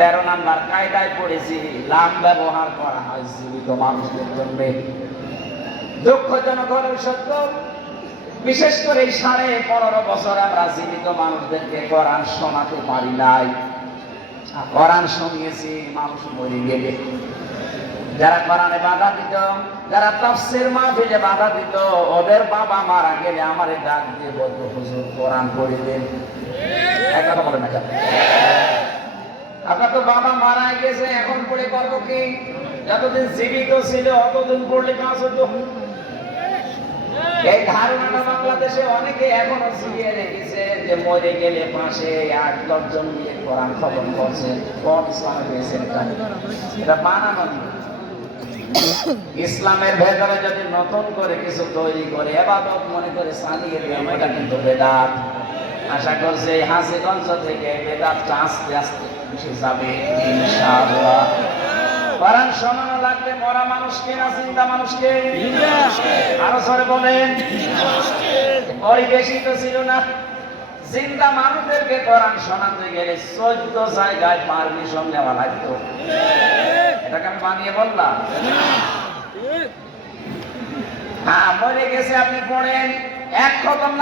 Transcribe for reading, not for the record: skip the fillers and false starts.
13 number কায়দায় পড়েছি, লাম ব্যবহার করা হয় জীবিত মানুষদের জন্য। দুঃখজনক হলেও সত্য, বিশেষ করে 15.5 বছর আমরা জীবিত মানুষদেরকে কোরআন শোনাতে পারি নাই। কোরআন শুনিয়েছি মানুষ মরে গেলে। যারা কোরআনে বাধা দিত, যারা তাফসীর মাহফিলে বাধা দিত, ওদের বাবা মারা গেলে আমারে ডাক দিয়ে বলতো, হুজুর কোরআন পড়ে দেন। এক কথা বলেন না কেন? আপনার তো বাবা মারা গেছে, এখন পড়ে করবো কি? যতদিন জীবিত ছিল অতদিন পড়লে কাজ হতো। এই ধারণাটা বাংলাদেশে অনেকে এখনো ছিনিয়ে রেখেছে যে মরে গেলে পাশে 8-10 জন মিলে কোরআন খতম করছে। কোন ইসলামে পেয়েছে এটা? বানানো। ইসলামের ভেতরে যদি নতুন করে কিছু তৈরি করে ইবাদত মনে করে চালিয়ে দেন, এটা কিন্তু বেদাত। আশা করছি এই হাসিগঞ্জ থেকে বেদাতটা আস্তে আস্তে মিশে যাবে ইনশাআল্লাহ। কোরআন শোনানো লাগবে মরা মানুষকে না জিন্দা মানুষকে? আরো জোরে বলেন। ওই বেশি তো ছিল না। জিন্দা মানুষদেরকে কোরআন শোনাতে গেলে 14 জায়গায় পারমিশন নেওয়া লাগতো। এটাকে আমি বানিয়ে বললাম? হ্যাঁ, মরে গেছে আপনি পড়েন, এক খতম